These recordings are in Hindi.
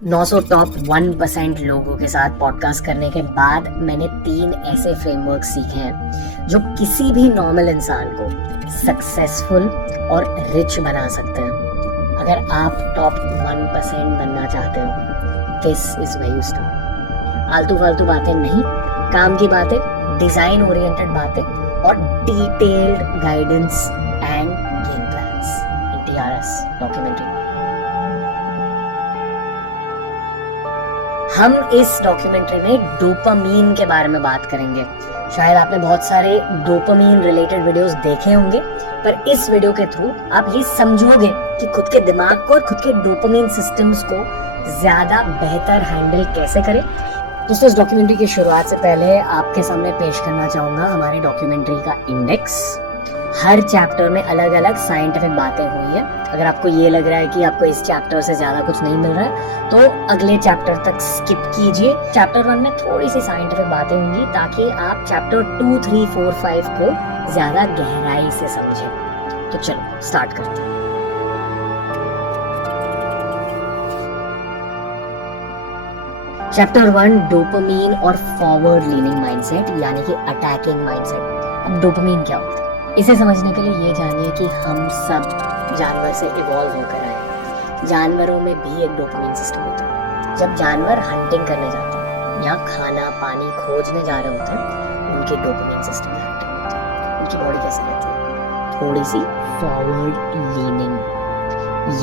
900 टॉप 1% लोगों के साथ पॉडकास्ट करने के बाद मैंने 3 ऐसे फ्रेमवर्क सीखे हैं जो किसी भी नॉर्मल इंसान को सक्सेसफुल और रिच बना सकते हैं। अगर आप टॉप 1% बनना चाहते हो, this is where you start. आलतू फालतू बातें नहीं, काम की बातें, डिजाइन ओरिएंटेड बातें और detailed guidance end game plans इन TRS डॉक्यूमेंट्री। हम इस डॉक्यूमेंट्री में डोपामीन के बारे में बात करेंगे। शायद आपने बहुत सारे डोपामीन रिलेटेड वीडियोस देखे होंगे, पर इस वीडियो के थ्रू आप ये समझोगे कि खुद के दिमाग को और खुद के डोपामीन सिस्टम्स को ज्यादा बेहतर हैंडल कैसे करें। दोस्तों, इस डॉक्यूमेंट्री की शुरुआत से पहले आपके सामने पेश करना चाहूंगा हमारी डॉक्यूमेंट्री का इंडेक्स। हर चैप्टर में अलग अलग साइंटिफिक बातें हुई है। अगर आपको ये लग रहा है कि आपको इस चैप्टर से ज्यादा कुछ नहीं मिल रहा है तो अगले चैप्टर तक स्किप कीजिए। चैप्टर 1 में थोड़ी सी साइंटिफिक बातें होंगी ताकि आप चैप्टर 2, 3, 4, 5 को ज्यादा गहराई से समझें। तो चलो स्टार्ट करते हैं। चैप्टर 1, डोपामीन और फॉरवर्ड लीनिंग माइंडसेट यानी कि अटैकिंग माइंडसेट। अब डोपामीन क्या होता है, इसे समझने के लिए ये जानिए कि हम सब जानवर से इवॉल्व होकर आए। जानवरों में भी एक डोपामीन सिस्टम होता है। जब जानवर हंटिंग करने जाते हैं या खाना पानी खोजने जा रहे होते हैं, उनके डोपामीन सिस्टम एक्टिव होता है। उनकी बॉडी कैसे रहती है, थोड़ी सी फॉरवर्ड लीनिंग।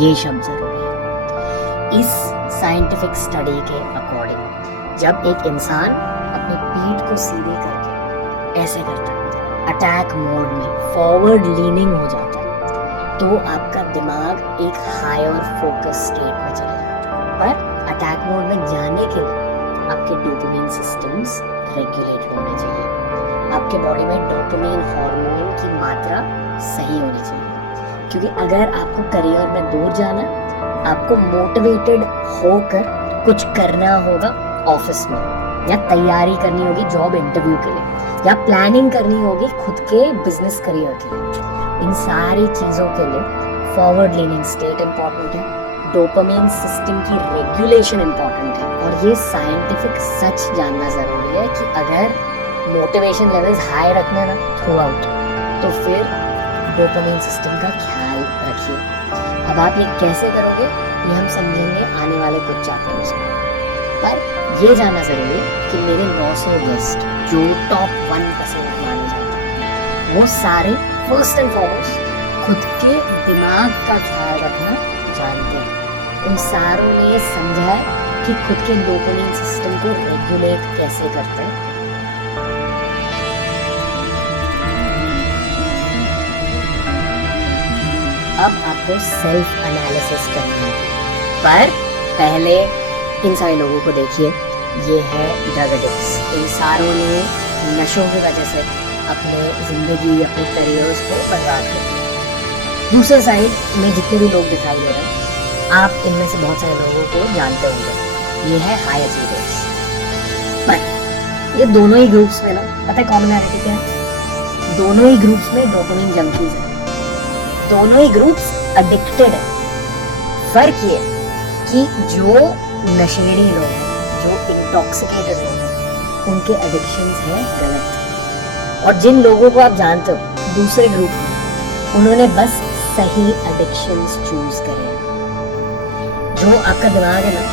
ये शब्द जरूरी है। इस साइंटिफिक स्टडी के अकॉर्डिंग जब एक इंसान अपनी पीठ को सीधी करके ऐसे करता है, अटैक मोड में फॉरवर्ड लीनिंग हो जाता है, तो आपका दिमाग एक हायर फोकस स्टेट में चला जाता है। पर अटैक मोड में जाने के लिए आपके डोपामीन सिस्टम्स रेगुलेट होने चाहिए। आपके बॉडी में डोपामीन हार्मोन की मात्रा सही होनी चाहिए, क्योंकि अगर आपको करियर में दूर जाना, आपको मोटिवेटेड होकर कुछ करना होगा ऑफिस में, या तैयारी करनी होगी जॉब इंटरव्यू के लिए, या प्लानिंग करनी होगी खुद के बिजनेस करियर के लिए। इन सारी चीजों के लिए फॉरवर्ड लीनिंग स्टेट इंपॉर्टेंट है, डोपामीन सिस्टम की रेगुलेशन इंपॉर्टेंट है। और ये साइंटिफिक सच जानना जरूरी है कि अगर मोटिवेशन लेवल्स हाई रखना ना थ्रू आउट, तो फिर डोपामीन सिस्टम का ख्याल रखिए। अब आप ये कैसे करोगे, ये हम समझेंगे आने वाले कुछ चैप्टर्स में। पर ये जानना जरूरी है कि मेरे 900 गेस्ट जो टॉप 1% माने जाते हैं, वो सारे फर्स्ट एंड फॉरमोस्ट खुद के दिमाग का ख्याल रखना जानते हैं। उन सारों ने ये समझा है कि खुद के डोपामीन सिस्टम को रेगुलेट कैसे करते हैं। अब आपको सेल्फ एनालिसिस करना होगा, पर पहले इन सारे लोगों को देखिए। ये है ड्रग एडिक्ट्स। इन सारों ने नशों की वजह से अपने जिंदगी, अपने करियर्स को बर्बाद कर दिया। दूसरे साइड में जितने भी लोग दिखाई दे रहे हैं, आप इनमें से बहुत सारे लोगों को जानते होंगे। ये है हाई अचीवर्स। पर ये दोनों ही ग्रुप्स में ना, पता है कॉमनैलिटी क्या है? दोनों ही ग्रुप्स में डोपामीन जंकीज हैं। दोनों ही ग्रुप्स एडिक्टेड है। फर्क ये कि जो नशेड़ी लोग हैं, जो इंटॉक्सिकेटेड लोग हैं, उनके एडिक्शंस हैं गलत। और जिन लोगों को आप जानते हो दूसरे ग्रुप में, उन्होंने बस सही एडिक्शंस चूज करे हैं। जो आपका दिमाग है ना,